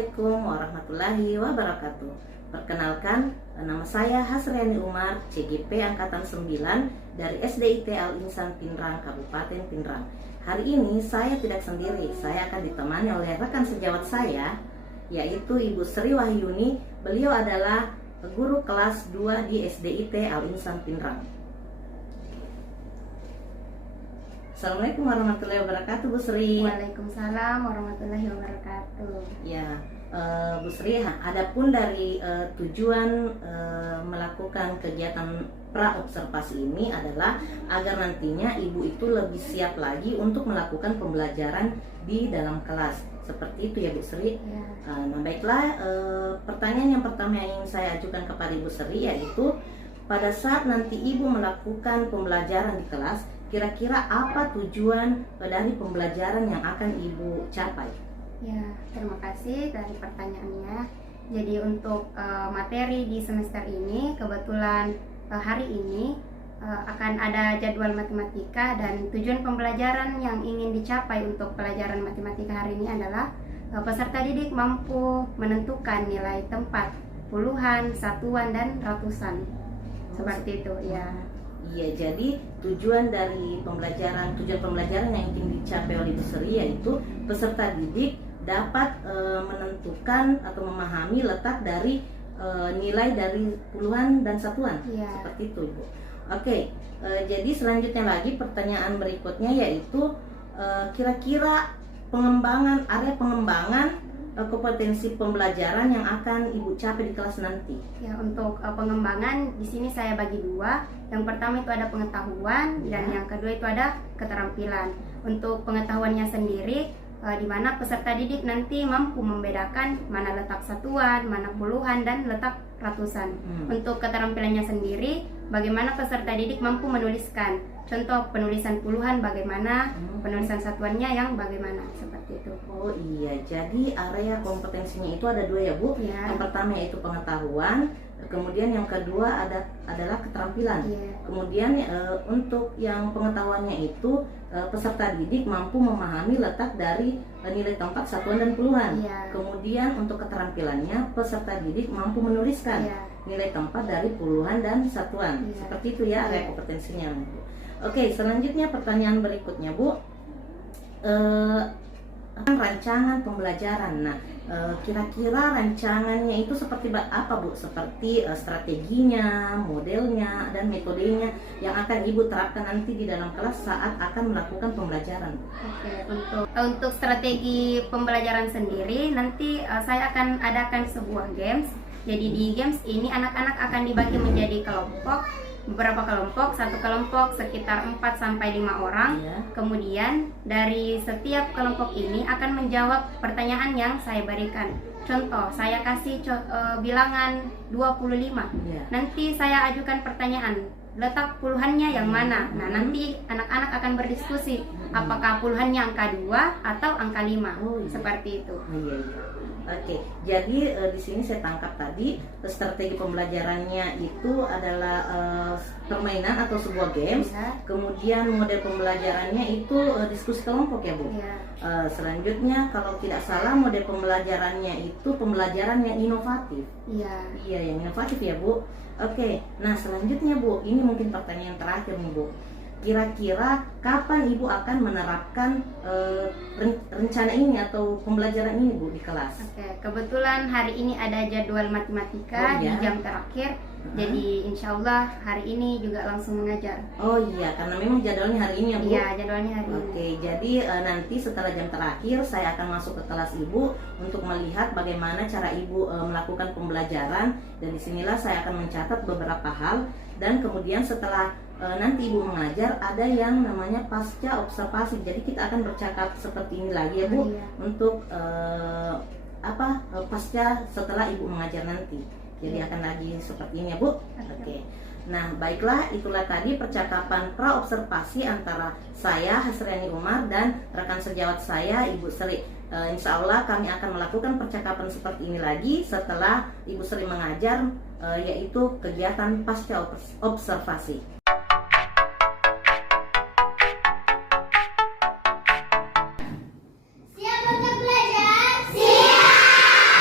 Assalamualaikum warahmatullahi wabarakatuh. Perkenalkan, nama saya Hasriani Umar, CGP Angkatan 9 dari SDIT Al-Insan Pinrang, Kabupaten Pinrang. Hari ini saya tidak sendiri, saya akan ditemani oleh rekan sejawat saya, yaitu Ibu Sri Wahyuni. Beliau adalah guru kelas 2 di SDIT Al-Insan Pinrang. Assalamualaikum warahmatullahi wabarakatuh, Bu Sri. Waalaikumsalam warahmatullahi wabarakatuh. Ya, Bu Sri, adapun dari tujuan melakukan kegiatan pra-observasi ini adalah agar nantinya Ibu itu lebih siap lagi untuk melakukan pembelajaran di dalam kelas. Seperti itu ya, Bu Sri. Ya. Nah, baiklah, pertanyaan yang pertama yang ingin saya ajukan kepada Ibu Sri yaitu pada saat nanti Ibu melakukan pembelajaran di kelas, kira-kira apa tujuan dari pembelajaran yang akan Ibu capai? Ya, terima kasih dari pertanyaannya. Jadi untuk materi di semester ini, kebetulan hari ini akan ada jadwal matematika, dan tujuan pembelajaran yang ingin dicapai untuk pelajaran matematika hari ini adalah peserta didik mampu menentukan nilai tempat puluhan, satuan, dan ratusan. Seperti itu ya. Iya, jadi tujuan pembelajaran yang ingin dicapai oleh Bu Sri yaitu peserta didik dapat menentukan atau memahami letak dari nilai dari puluhan dan satuan. Ya. Seperti itu, Ibu. Oke, jadi selanjutnya lagi pertanyaan berikutnya yaitu kira-kira area pengembangan kompetensi pembelajaran yang akan Ibu capai di kelas nanti. Ya, untuk pengembangan di sini saya bagi dua. Yang pertama itu ada pengetahuan, dan yang kedua itu ada keterampilan. Untuk pengetahuannya sendiri, di mana peserta didik nanti mampu membedakan mana letak satuan, mana puluhan, dan letak ratusan. Untuk keterampilannya sendiri, bagaimana peserta didik mampu menuliskan. Contoh penulisan puluhan bagaimana, penulisan satuannya yang bagaimana, seperti itu. Oh iya, jadi area kompetensinya itu ada dua ya, Bu. Ya. Yang pertama yaitu pengetahuan, kemudian yang kedua adalah keterampilan. Ya. Kemudian untuk yang pengetahuannya itu peserta didik mampu memahami letak dari nilai tempat satuan dan puluhan. Ya. Kemudian untuk keterampilannya peserta didik mampu menuliskan nilai tempat dari puluhan dan satuan. Ya. Seperti itu ya area kompetensinya, Bu. Oke, selanjutnya pertanyaan berikutnya, Bu. Rancangan pembelajaran. Nah, kira-kira rancangannya itu seperti apa, Bu? Seperti strateginya, modelnya, dan metodenya yang akan Ibu terapkan nanti di dalam kelas saat akan melakukan pembelajaran. Oke, untuk strategi pembelajaran sendiri nanti saya akan adakan sebuah games. Jadi di games ini anak-anak akan dibagi menjadi beberapa kelompok, satu kelompok sekitar 4-5 orang. Ya. Kemudian dari setiap kelompok ini akan menjawab pertanyaan yang saya berikan. Contoh, saya kasih bilangan 25. Ya. Nanti saya ajukan pertanyaan, letak puluhannya yang mana? Nah, nanti anak-anak akan berdiskusi apakah puluhannya angka 2 atau angka 5. Oh, iya. Seperti itu. Iya. Oke, jadi di sini saya tangkap tadi strategi pembelajarannya itu adalah permainan atau sebuah games. Ya. Kemudian model pembelajarannya itu diskusi kelompok ya, Bu. Ya. Selanjutnya kalau tidak salah model pembelajarannya itu pembelajaran yang inovatif. Iya. Iya, yang inovatif ya, Bu. Oke, nah selanjutnya, Bu, ini mungkin pertanyaan terakhir nih, Bu. Kira-kira kapan Ibu akan menerapkan rencana ini atau pembelajaran ini, Bu, di kelas? Oke, kebetulan hari ini ada jadwal matematika di jam terakhir. Jadi insya Allah hari ini juga langsung mengajar. Oh iya, karena memang jadwalnya hari ini ya, Bu? Iya, jadwalnya hari ini. Oke, jadi nanti setelah jam terakhir saya akan masuk ke kelas Ibu untuk melihat bagaimana cara Ibu melakukan pembelajaran. Dan disinilah saya akan mencatat beberapa hal. Dan kemudian setelah nanti Ibu mengajar, ada yang namanya pasca observasi. Jadi kita akan bercakap seperti ini lagi ya, Bu. Iya. Untuk pasca setelah Ibu mengajar nanti. Jadi akan lagi seperti ini ya, Bu. Oke. Nah, baiklah, itulah tadi percakapan pra-observasi antara saya, Hasriani Umar, dan rekan sejawat saya, Ibu Sri. Insya Allah kami akan melakukan percakapan seperti ini lagi setelah Ibu Sri mengajar, yaitu kegiatan pasca observasi. Siap untuk belajar? Siap!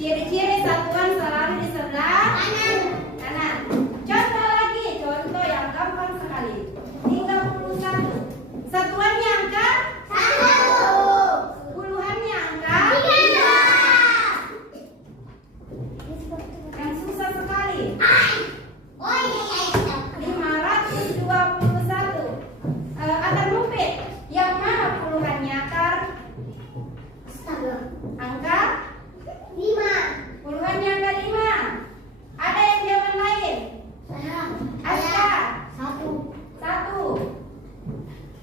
Ciri-ciri satuan selalu di sebelah kanan. Contoh lagi, contoh yang gampang sekali. 31. Satuannya angka 1. Puluhannya angka 3. Yang susah sekali. 521. Akar numpit. Yang mana puluhannya akar? Angka 5. Puluhannya angka 5. Ada yang jawaban lain? Aska 1.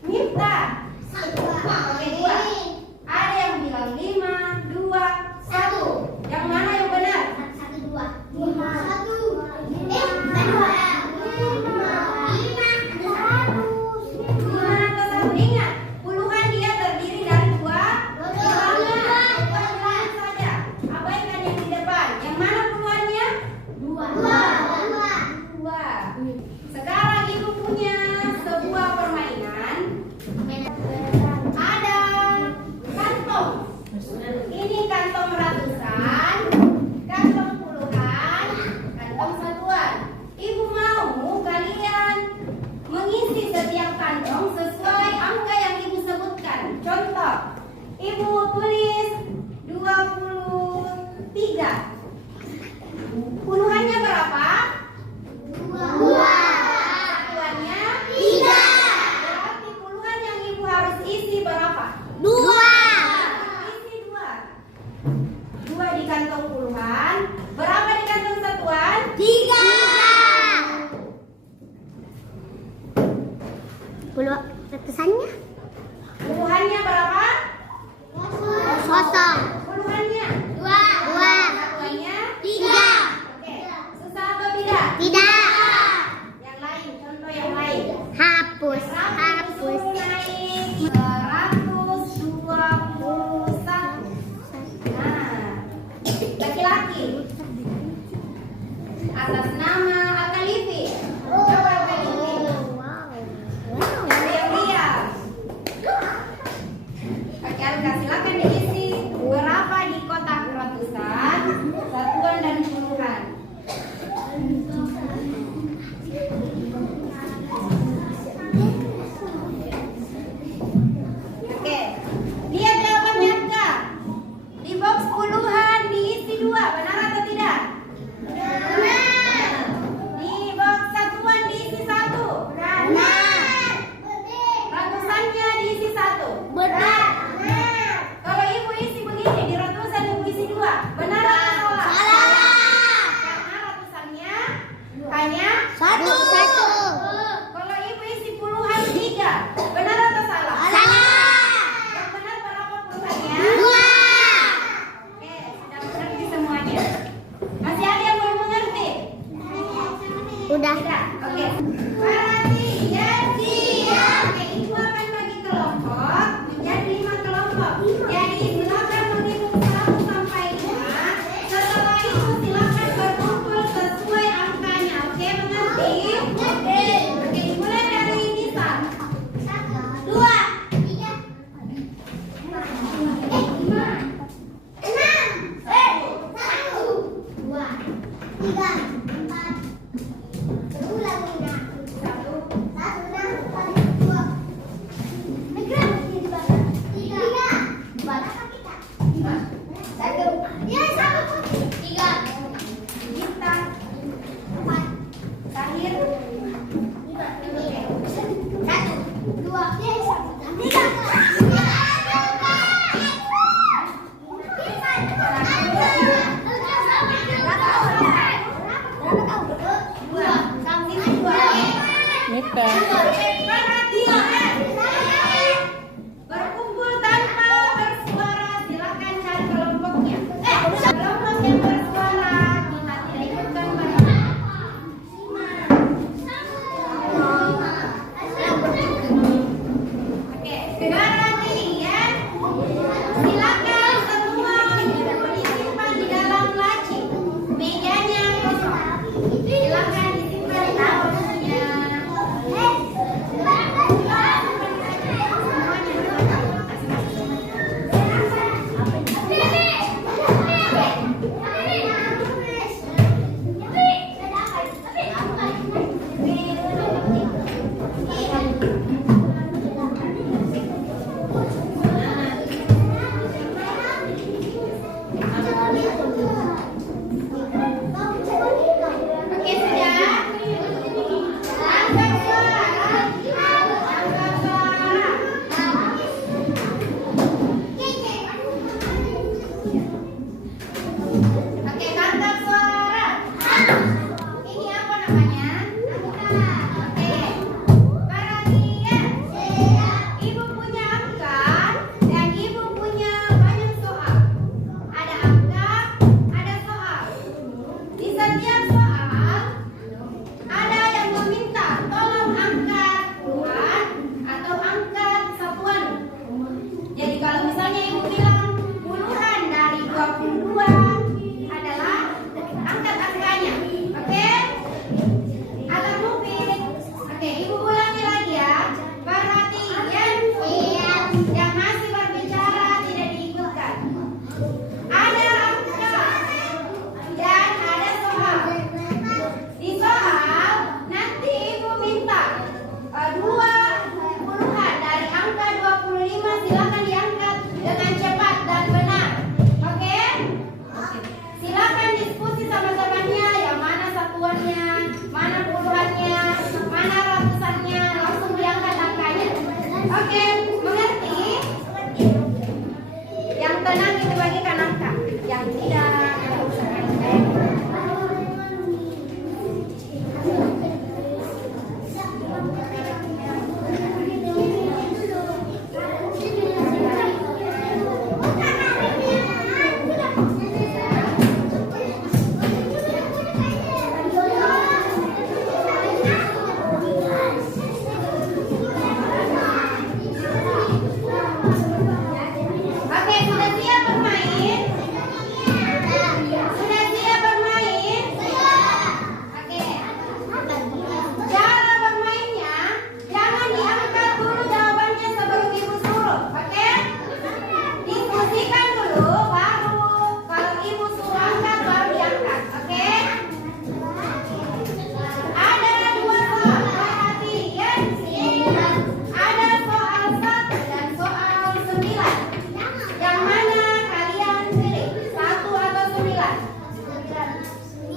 Miftah 2. Ada yang bilang 5, 2, 1. Yang mana yang benar? 5 atau 1? Ingat, puluhan dia terdiri dari 2 saja. Abaikan yang di depan. Yang mana puluhannya? 2. Sekarang ibu punya sebuah permainan. Ada kantong. Ini kantong ratusan, kantong puluhan, kantong satuan. Ibu mau kalian mengisi setiap kantong sesuai angka yang ibu sebutkan. Contoh, ibu tulis 23. Puluhannya berapa? 2. Satuannya 3. Berarti puluhan yang ibu harus isi berapa? 2. Isi 2 di kantong puluhan. Berapa di kantong satuan? 3. Puluh ratusannya Puluhannya berapa? kosong. Puluhannya 2. satuannya 3. Oke, susah apa tidak? Tidak. Yang lain, contoh yang lain. Hapus. 121. Nah, laki-laki. Atas nama Akalifi. Coba Akalifi. Ada yang diam. Oke, Alka, silakan diisi. Berapa di kotak ratusan, satuan dan puluhan? Oke, lihat jawabannya enggak? Di box puluhan diisi 2, benar atau tidak? Benar. Di box satuan diisi 1. Benar. Ratusannya diisi 1. Benar. Kalau ibu isi begini, di ratusan ibu isi 2, benar atau salah? Salah. Karena ratusannya hanya 1. Kalau ibu isi puluhan 3, benar atau salah? Salah. Yang benar berapa puluhannya? 2. Oke, sudah mengerti semuanya. Masih ada yang belum mengerti? Udah. Tidak. Oke. Perhatian siap. Oke, ibu akan bagi kelompok menjadi 5 kelompok. Jadi silakan menghitung 1 sampai 5. Setelah itu silakan berkumpul sesuai angkanya. Oke, mengerti? Oke, dimulai dari Nisan. 2, 3, berkumpul tanpa bersuara, silakan cari kelompoknya. Kelompok yang bersuara kita tidak ikutkan mereka. Oke, perhatian. Silakan semua disimpan di dalam laci. Mejanya kosong. Silakan disimpan di dalamnya.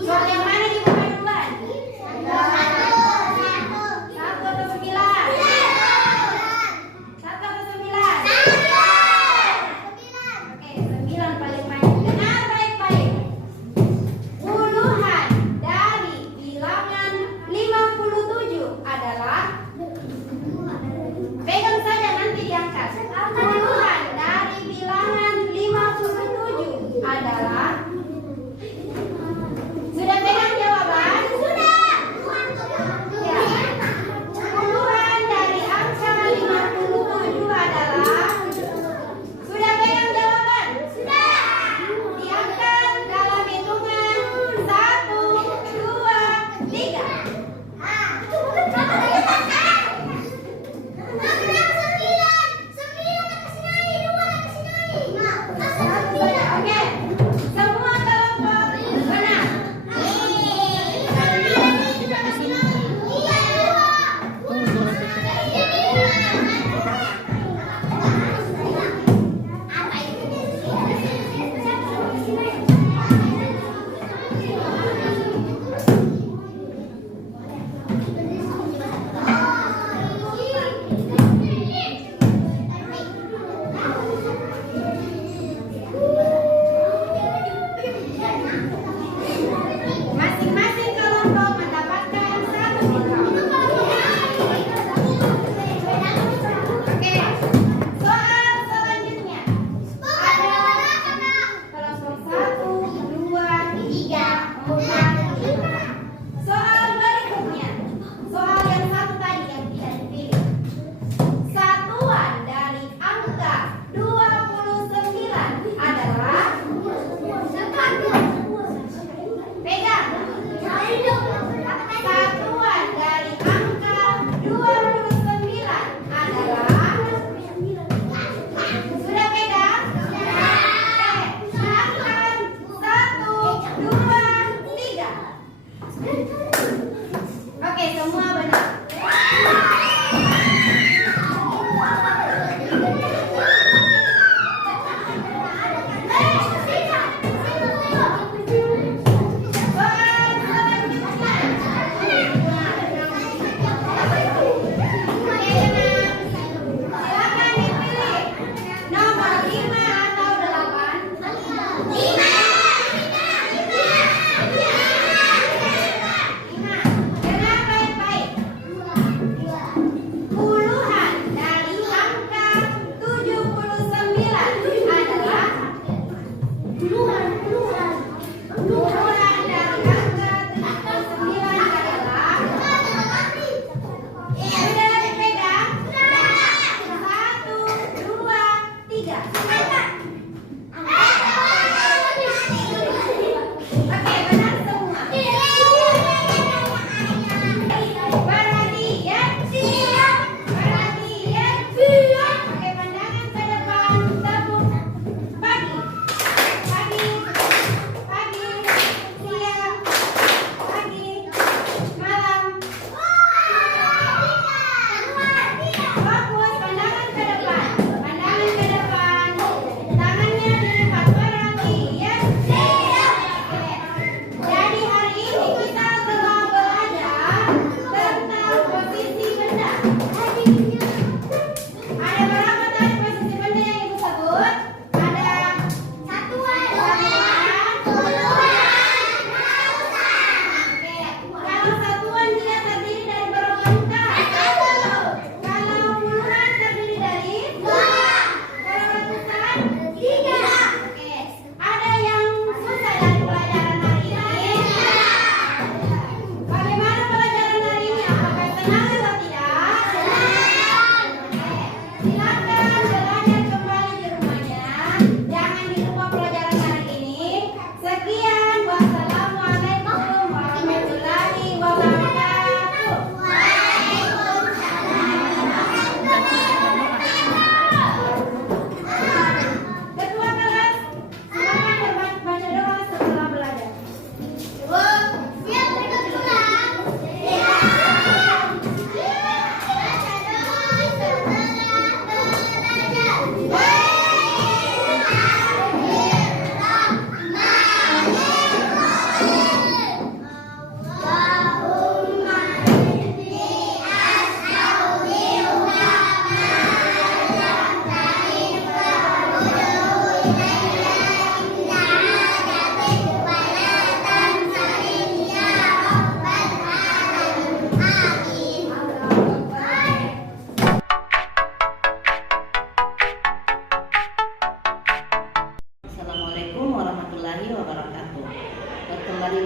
Soal yang mana dibuka duluan? Satu atau 9? Satu atau 9? Oke, 9 paling banyak. Dengar baik-baik. Puluhan dari bilangan 57 adalah, pegang saja nanti diangkat. Puluhan dari bilangan 57 adalah, sudah pegang jawaban? Ya. Puluhan dari angka 57 adalah, sudah pegang jawaban? Diangkat dalam hitungan 1, 2, 3. Oke, semua kelompok benar. Masing-masing kelompok mendapatkan 1 bintang. Oke, soal selanjutnya ada kelompok 1, 2, 3, 4, 5. Soal berikutnya, soal yang satu tadi yang tidak dipilih. Satuan dari angka 29 adalah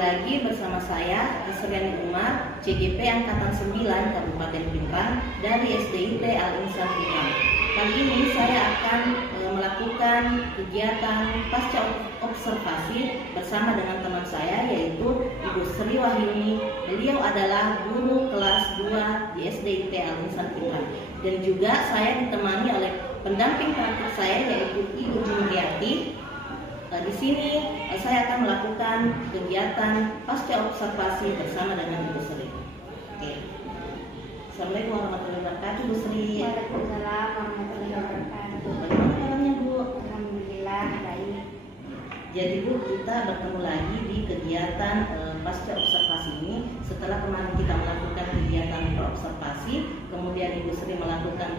lagi bersama saya Hasriani Umar, CGP Angkatan 9 Kabupaten Pinrang dari SDIT Al-Insan Pinrang. Kali ini saya akan melakukan kegiatan pasca observasi bersama dengan teman saya, yaitu Ibu Sri Wahyuni. Beliau adalah guru kelas 2 di SDIT Al-Insan Pinrang. Dan juga saya ditemani oleh pendamping praktik saya, yaitu Ibu Jumriyati. Di sini saya akan melakukan kegiatan pasca observasi bersama dengan Ibu Sri. Oke. Assalamualaikum warahmatullahi wabarakatuh, Bu Sri. Waalaikumsalam warahmatullahi wabarakatuh. Bagaimana kabarnya, Bu? Alhamdulillah baik. Jadi Bu, kita bertemu lagi di kegiatan pasca observasi ini. Setelah kemarin kita melakukan kegiatan observasi, kemudian Ibu Sri melakukan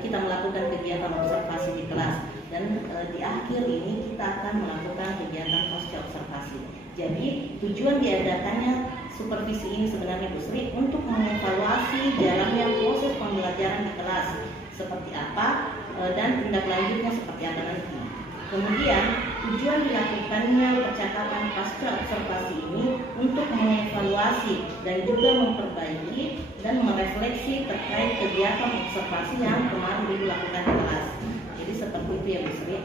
kita melakukan kegiatan observasi di kelas, dan di akhir ini kita akan melakukan kegiatan pasca observasi. Jadi tujuan diadakannya supervisi ini sebenarnya, Bu Sri, untuk mengevaluasi jalannya proses pembelajaran di kelas seperti apa dan tindak lanjutnya seperti apa nanti. Kemudian tujuan dilakukannya percakapan pasca observasi ini untuk mengevaluasi dan juga memperbaiki dan merefleksi terkait kegiatan observasi yang kemarin dilakukan di kelas. Jadi seperti itu ya, Bu Sri.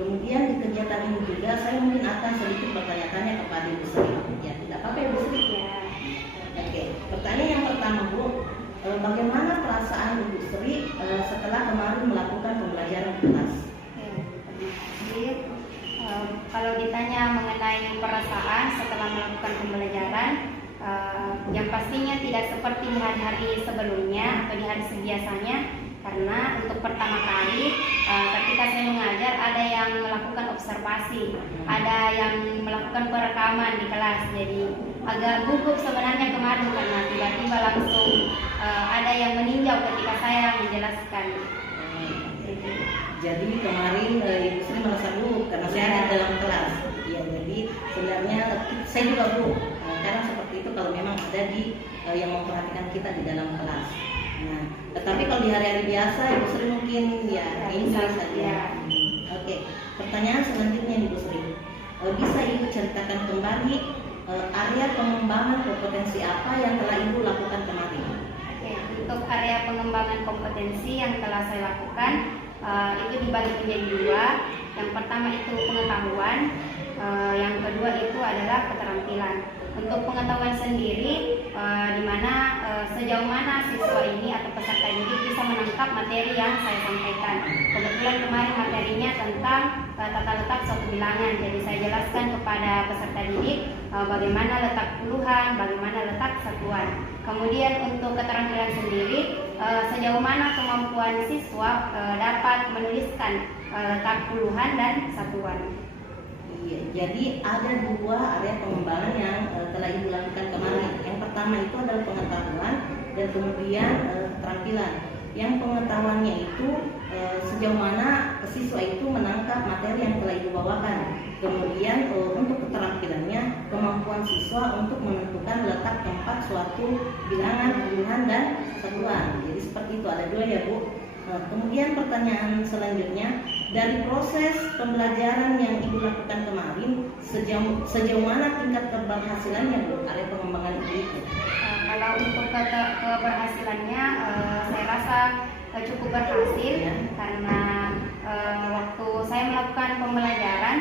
Kemudian di kegiatan ini juga saya mungkin akan sedikit bertanya-tanya kepada Ibu Sri. Ya, tidak apa-apa ya, Bu Sri? Ya. Oke, pertanyaan yang pertama, Bu, bagaimana perasaan Ibu Sri setelah kemarin melakukan pembelajaran di kelas? Kalau ditanya mengenai perasaan setelah melakukan pembelajaran, yang pastinya tidak seperti di hari-hari sebelumnya atau di hari biasanya, karena untuk pertama kali ketika saya mengajar ada yang melakukan observasi, ada yang melakukan perekaman di kelas. Jadi agak gugup sebenarnya kemarin karena tiba-tiba langsung ada yang meninjau ketika saya menjelaskan. Jadi kemarin Ibu Sri merasa gugup karena saya ada dalam kelas. Ya, jadi sebenarnya saya juga gugup karena seperti itu kalau memang ada di yang memperhatikan kita di dalam kelas. Nah, tetapi kalau di hari-hari biasa Ibu Sri mungkin ya ini saja. Oke, pertanyaan selanjutnya Ibu Sri, bisa Ibu ceritakan kembali area pengembangan kompetensi apa yang telah Ibu lakukan kemarin? Oke, untuk area pengembangan kompetensi yang telah saya lakukan itu dibagi menjadi dua. Yang pertama itu pengetahuan, yang kedua itu adalah keterampilan. Untuk pengetahuan sendiri, di mana sejauh mana siswa ini atau peserta didik bisa menangkap materi yang saya sampaikan. Kebetulan kemarin materinya tentang tata letak suatu bilangan, jadi saya jelaskan kepada peserta didik bagaimana letak puluhan, bagaimana letak satuan. Kemudian untuk keterampilan sendiri, sejauh mana kemampuan siswa dapat menuliskan letak puluhan dan satuan. Iya, jadi ada dua area pengembangan yang telah Ibu lakukan kemarin. Yang pertama itu adalah pengetahuan dan kemudian keterampilan. Yang pengetahuannya itu sejauh mana siswa itu menangkap materi yang telah Ibu bawakan. Kemudian untuk keterampilannya, kemampuan siswa untuk menentukan letak tempat suatu bilangan, puluhan dan satuan. Jadi seperti itu, ada dua ya, Bu. Kemudian pertanyaan selanjutnya, dari proses pembelajaran yang Ibu lakukan kemarin, sejauh mana tingkat keberhasilannya, Bu, area pengembangan itu? Kalau untuk keberhasilannya, saya rasa cukup berhasil ya, karena waktu saya melakukan pembelajaran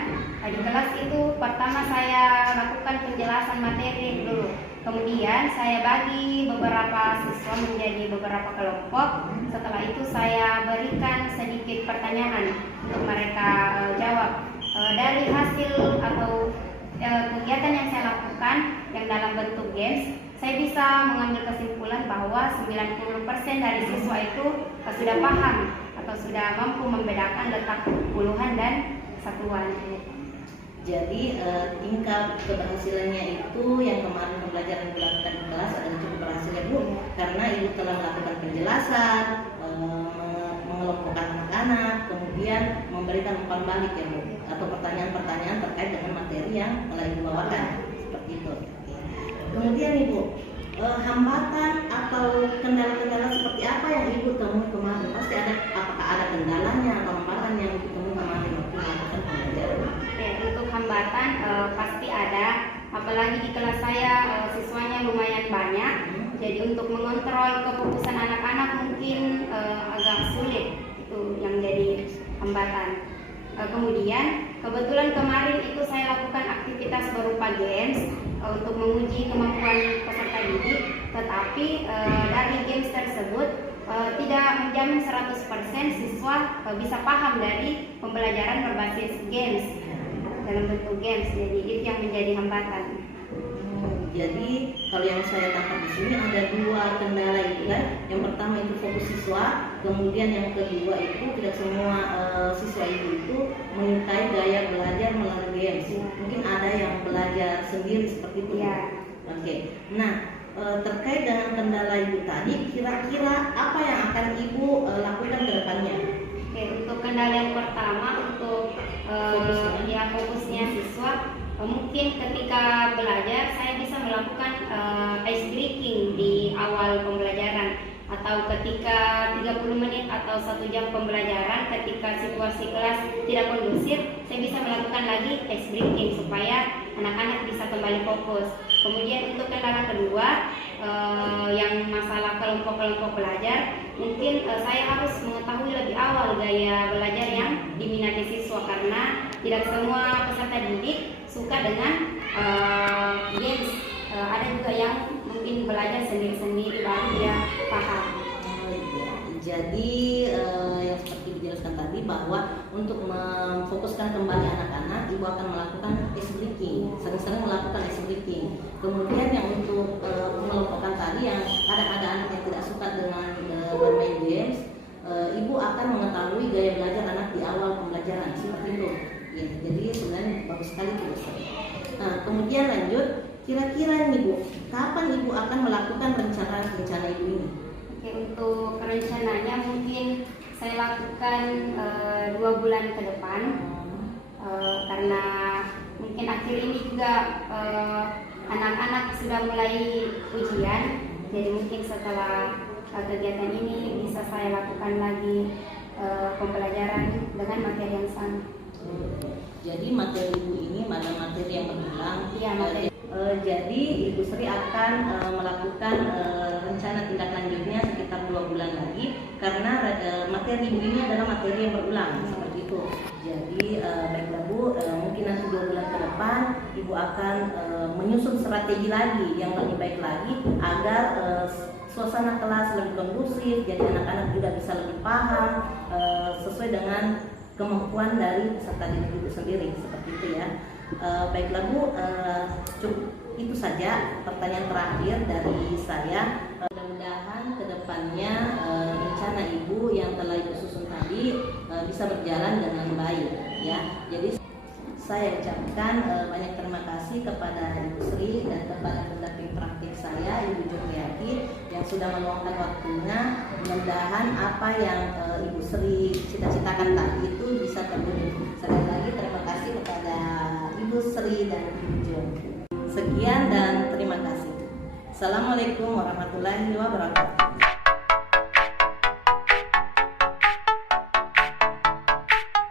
di kelas itu, pertama saya lakukan penjelasan materi dulu. Kemudian saya bagi beberapa siswa menjadi beberapa kelompok. Setelah itu saya berikan sedikit pertanyaan untuk mereka jawab. Dari hasil atau kegiatan yang saya lakukan yang dalam bentuk games, saya bisa mengambil kesimpulan bahwa 90% dari siswa itu sudah paham atau sudah mampu membedakan letak puluhan dan satuan. Jadi tingkat keberhasilannya itu yang kemarin pembelajaran dilakukan di kelas adalah cukup berhasil ya, Bu, karena Ibu telah melakukan penjelasan, mengelompokkan anak-anak, kemudian memberikan umpan balik ya, Bu, atau pertanyaan-pertanyaan terkait dengan materi yang telah Ibu bawakan, seperti itu. Kemudian Ibu, hambatan atau kendala-kendala seperti apa yang Ibu temui kemarin? Pasti ada, apakah ada kendalanya atau hambatan yang Ibu temui kemarin waktu melakukan pembelajaran? Untuk hambatan pasti ada. apalagi di kelas saya siswanya lumayan banyak. Jadi untuk mengontrol kefokusan anak-anak mungkin agak sulit, itu yang jadi hambatan. Kemudian kebetulan kemarin itu saya lakukan aktivitas berupa games untuk menguji kemampuan peserta didik, tetapi dari games tersebut tidak menjamin 100% siswa bisa paham dari pembelajaran berbasis games dalam bentuk games. Jadi itu yang menjadi hambatan. Jadi kalau yang saya tangkap di sini ada dua kendala itu kan. Yang pertama itu fokus siswa, kemudian yang kedua itu tidak semua siswa itu menyukai gaya belajar melalui games. Mungkin ada yang belajar sendiri seperti itu. Ya. Oke. Nah, terkait dengan kendala ibu tadi, kira-kira apa yang akan ibu lakukan ke depannya? Oke, untuk kendala yang pertama untuk fokusnya siswa, mungkin ketika belajar saya bisa melakukan ice breaking di awal pembelajaran, atau ketika 30 menit atau 1 jam pembelajaran ketika situasi kelas tidak kondusif, saya bisa melakukan lagi ice breaking supaya anak-anak bisa kembali fokus. Kemudian untuk kendala kedua yang masalah kelompok-kelompok belajar, mungkin saya harus mengetahui lebih awal gaya belajar yang diminati siswa, karena tidak semua peserta didik suka dengan games. Ada juga yang mungkin belajar sendiri-sendiri baru dia paham. Jadi yang seperti dijelaskan tadi bahwa untuk memfokuskan kembali anak-anak, ibu akan melakukan ice breaking, sering-sering melakukan ice breaking. Kemudian yang untuk mengelompokkan tadi yang ada anak yang tidak suka dengan bermain games, ibu akan mengetahui gaya belajar anak di awal pembelajaran seperti itu. Ya, jadi sebenarnya bagus sekali itu. Nah, kemudian lanjut, kira-kira nih Bu, kapan ibu akan melakukan rencana ibu ini? Oke, untuk rencananya mungkin saya lakukan 2 bulan ke depan, karena mungkin akhir ini juga anak-anak sudah mulai ujian, jadi mungkin setelah kegiatan ini bisa saya lakukan lagi pembelajaran dengan materi yang sama. Jadi materi ibu ini ada materi yang berulang. Iya, materi. Jadi Ibu Sri akan melakukan rencana tindak lanjutnya sekitar 2 bulan lagi, karena materi ibu ini adalah materi yang berulang seperti itu. Jadi baiklah Bu, mungkin nanti 2 bulan ke depan ibu akan menyusun strategi lagi yang lebih baik lagi agar suasana kelas lebih kondusif, jadi anak-anak juga bisa lebih paham sesuai dengan kemampuan dari peserta didik itu sendiri, seperti itu ya. Baiklah Bu, cukup itu saja pertanyaan terakhir dari saya. Mudah-mudahan kedepannya rencana ibu yang telah ibu susun tadi bisa berjalan dengan baik ya. Jadi saya ucapkan banyak terima kasih kepada Ibu Sri dan kepada pendamping praktik saya Ibu Juliati yang sudah meluangkan waktunya. Mudah-mudahan apa yang Ibu Sri cita-citakan tadi itu bisa terwujud. Sekali lagi terima kasih kepada Ibu Sri dan Ibu Jun. Sekian dan terima kasih. Assalamualaikum warahmatullahi wabarakatuh.